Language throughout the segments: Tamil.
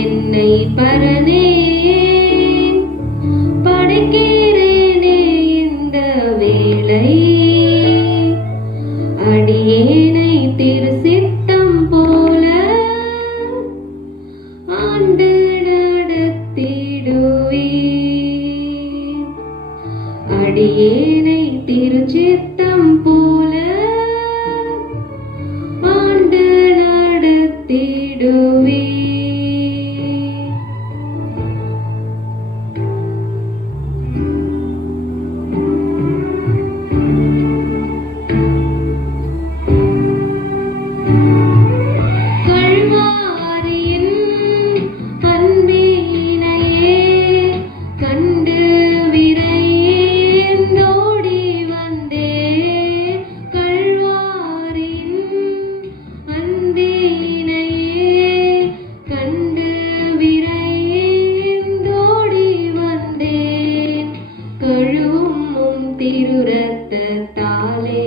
என்னை பரனே படைக்கிறேனே இந்த வேளை அடியேனை திரு சித்தம் போல ஆண்டு நடத்திடுவீர். அடியேனை திரு சித்தம் போல ஆண்டு நடத்திடுவீர். திருரத்தத்தாலே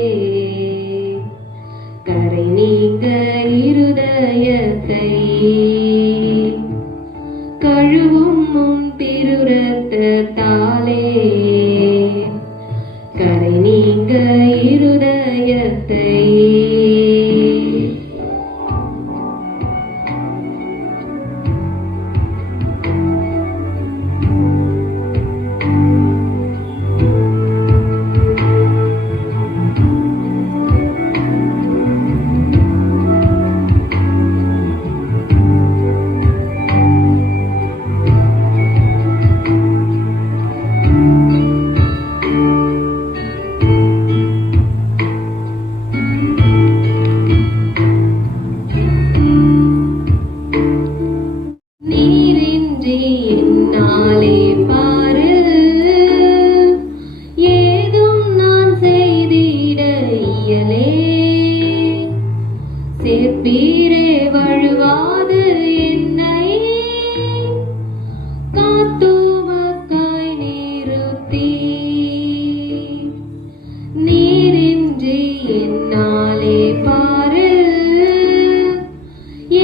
கரை நீங்க இருதயத்தை கழுவும் திருரத்தத்தாலே கரை நீங்க இருதயத்தை என்னாலே பாரு ஏதும் நான் செய்திட இயலே சேர்ப்பீரே வழுவாது என்னை காத்துமக்காய் நிறுத்தி நீரின்றி என்னாலே பாரு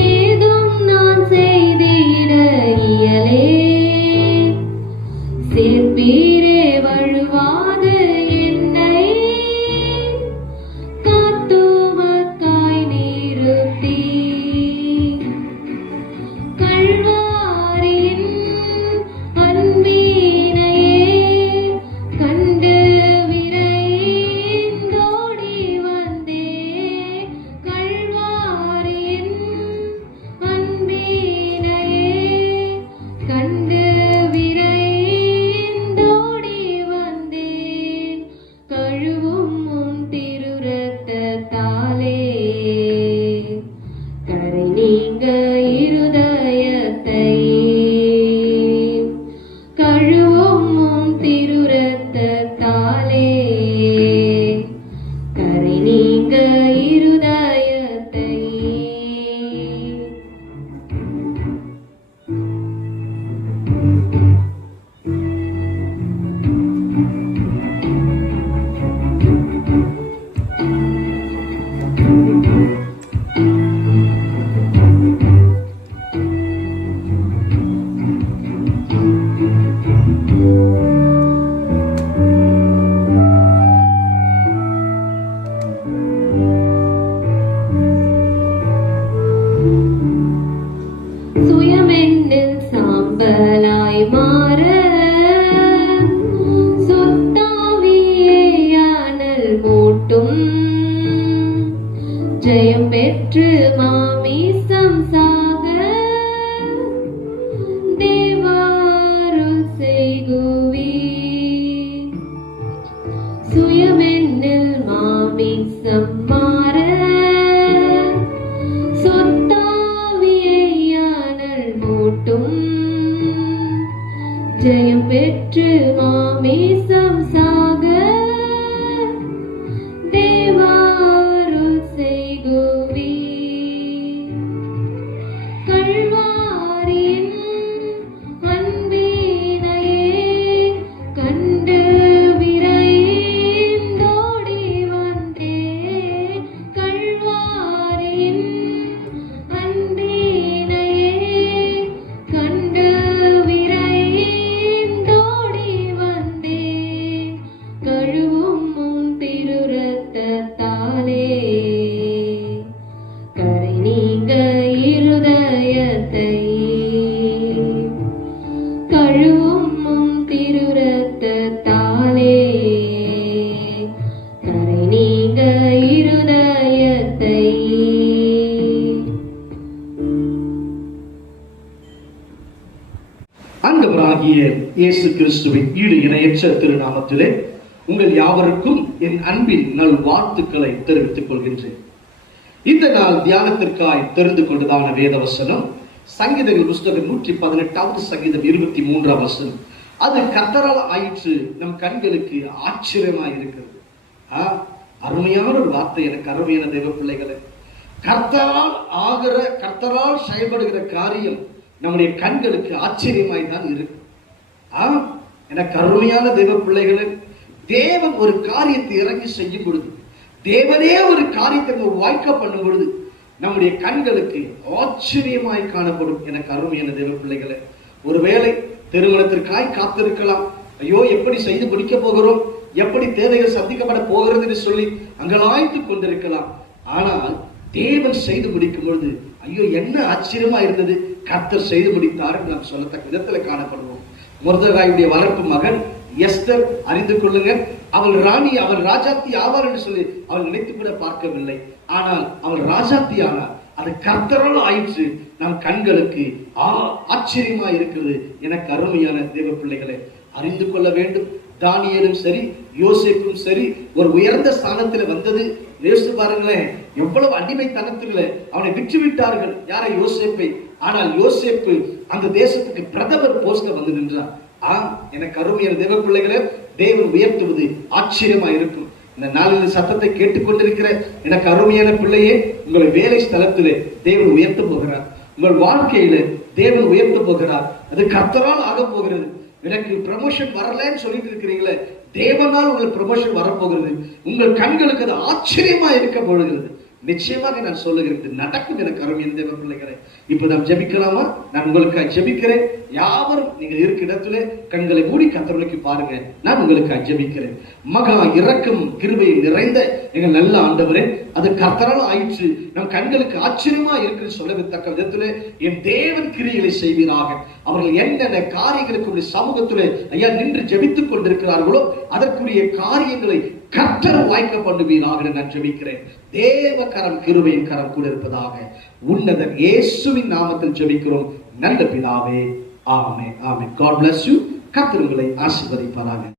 ஏதும் நான் செய்திட இயலே சேர்ப்பீரே வழுவாது என்னை காத்துமக்காய் நிறுத்தி கல்வாரியின் அன்பினையே கண்டு விரைந்தோடி வந்தே கல்வாரியின் அன்பினையே கண்டு கழுவும் திருரத்தத்தாலே கரை நீங்க இருதயத்தை கழுவும் திருரத்தத்தாலே கரை நீங்க இருதயத்தை சுயமென்னில் சாம்பலாய் மாற சொத்தாவியேயானல் மூட்டும் ஜெயம் பெற்று மாமிசம் சாக தேவாருள் செய்குவீர். சுயமென்னில் மாமிசம் மாற இயேசு கிறிஸ்துவின் ஈடு இணையற்ற திருநாமத்திலே உங்கள் யாவருக்கும் என் அன்பின் நல் வாழ்த்துக்களை தெரிவித்துக் கொள்கின்றேன். இந்த நாள் தியானத்திற்காய் தெரிந்து கொண்டதான வேத வசனம் சங்கீதங்கள் புஸ்தகம் 118வது சங்கீதம் 23ஆம் வசனம். அது கர்த்தரால் ஆயிற்று நம் கண்களுக்கு ஆச்சரியமாய் இருக்கிறது. அருமையான ஒரு வார்த்தை. எனக்கு அருமையான தெய்வ பிள்ளைகளை, கர்த்தரால் செயல்படுகிற காரியம் நம்முடைய கண்களுக்கு ஆச்சரியமாய் தான் இருக்கு. எனக்கு அருமையான தெய்வ பிள்ளைகளை, தேவன் ஒரு காரியத்தை இறங்கி செய்யும் பொழுது, தேவனே ஒரு காரியத்தை வாய்க்க பண்ணும் பொழுது நம்முடைய கண்களுக்கு ஆச்சரியமாய் காணப்படும். எனக்கு அருமையான தெய்வ பிள்ளைகளை, ஒருவேளை திருமணத்திற்காய் காத்திருக்கலாம். ஐயோ, எப்படி செய்து முடிக்க போகிறோம், எப்படி தேவைகள் சந்திக்கப்பட போகிறது என்று சொல்லி அங்கலாய்த்து கொண்டிருக்கலாம். ஆனால் தேவன் செய்து முடிக்கும் பொழுது ஐயோ என்ன ஆச்சரியமா இருந்தது, கர்த்தர் செய்து முடித்தார் என்று நாம் சொல்லத்தக்க விதத்தில் காணப்படுவோம். மொர்தெகாயுடைய வளர்ப்பு மகன் எஸ்தர், அறிந்து கொள்ளுங்க, அவள் ராணி, அவள் ராஜாத்தி ஆவார் என்று சொல்லி அவள் நினைத்து கூட பார்க்கவில்லை. ஆனால் அவள் ராஜாத்தி ஆனார். அது கர்த்தரால் ஆயிற்று. நம் கண்களுக்கு ஆச்சரியமா இருக்கிறது. எனக்கு அருமையான தேவ பிள்ளைகளை, அறிந்து கொள்ள வேண்டும். தானியேலும் சரி, யோசேப்பும் சரி, ஒரு உயர்ந்த ஸ்தானத்தில் வந்தது. யோசித்து பாருங்களேன், எவ்வளவு அடிமைத்தனத்தில் அவனை விற்று விட்டார்கள். யாரை? யோசேப்பை. ஆனால் யோசேப்பு அந்த தேசத்துக்கு பிரதமர் போஸ்ட்ல வந்து நின்றார். எனக்கு அருமையான தேவ பிள்ளைகளை, தேவன் உயர்த்துவது ஆச்சரியமா இருக்கும். இந்த நாளில் சத்தத்தை கேட்டுக்கொண்டிருக்கிற எனக்கு அருமையான பிள்ளையே, உங்களை வேலை ஸ்தலத்திலே தேவன் உயர்த்த போகிறார். உங்கள் வாழ்க்கையில தேவன் உயர்த்த போகிறார். அது கர்த்தரால் ஆக போகிறது. எனக்கு ப்ரமோஷன் வரலன்னு சொல்லிட்டு இருக்கிறீங்களே, தேவனால் உங்களுக்கு ப்ரமோஷன் வரப்போகிறது. உங்கள் கண்களுக்கு அது ஆச்சரியமா இருக்க போகிறது. நிச்சயமாக நான் சொல்லுகிறேன், நடக்கும். எனக்கு அருமையான தேவ பிள்ளைகளை, இப்ப நாம் ஜெபிக்கலாமா? நான் உங்களுக்காக ஜெபிக்கிறேன். யாவரும் நீங்கள் இருக்க இடத்துல கண்களை மூடி கர்த்தருக்கு பாருங்க. நான் உங்களுக்காக ஜெபிக்கிறேன். மகா இரக்கம் கிருபையை நிறைந்த எங்கள் நல்ல ஆண்டவரே, அது கர்த்தரால் ஆயிற்று நம் கண்களுக்கு ஆச்சரியமா இருக்குன்னு சொல்லத்தக்க விதத்துல என் தேவன் கிரியைகளை செய்வீராக. அவர்கள் என்னென்ன காரியங்களுக்கு சமூகத்திலே ஐயா நின்று ஜெபித்துக் கொண்டிருக்கிறார்களோ அதற்குரிய காரியங்களை கர்த்தர் வாய்க்க பண்ணுவீராக நான் ஜெபிக்கிறேன். தேவ கரம், கிருபையின் கரம் கூட இருப்பதாக உன்னதன் இயேசுவின் நாமத்தில் ஜெபிக்கிறோம் நல்ல பிதாவே. ஆமென், ஆமென். God bless you. கர்த்தர் உங்களை ஆசீர்வதிப்பாராக.